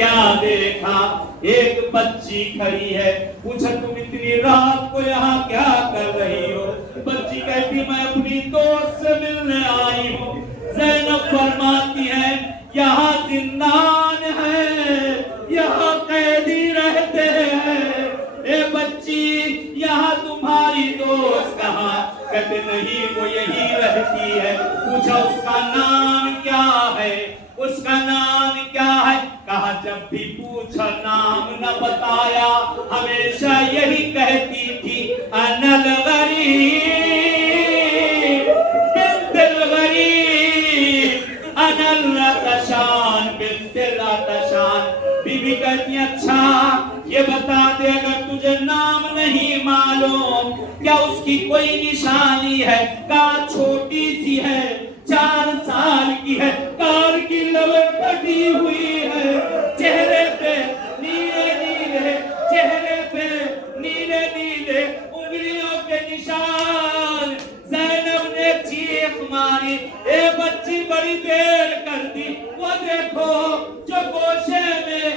क्या देखा, एक बच्ची खड़ी है, पूछा तुम इतनी रात को यहाँ क्या कर रही हो? बच्ची कहती मैं अपनी दोस्त से मिलने आई हूँ। ज़ैनब फरमाती है यहाँ जिंदान है, यहाँ कैदी रहते हैं। ए बच्ची यहाँ तुम्हारी दोस्त कहाँ? कहते नहीं वो यही रहती है। पूछा उसका नाम क्या है? उसका नाम क्या है? कहा जब भी पूछा नाम न बताया, हमेशा यही कहती थी अनल गरीब बिन्तिल गरीब, अनल अतशान बिन्तिल अतशान। बीबी कहती अच्छा ये बता दे अगर तुझे नाम नहीं मालूम, क्या उसकी कोई निशानी है? कहा छोटी सी है, 4 साल की है, कार की लवट कटी हुई है, चेहरे पे नीले नीले, चेहरे पे नीले नीले उंगलियों के निशान। ज़ैनब ने चीख मारी, ए बच्ची बड़ी देर कर दी, वो देखो जो गोशे में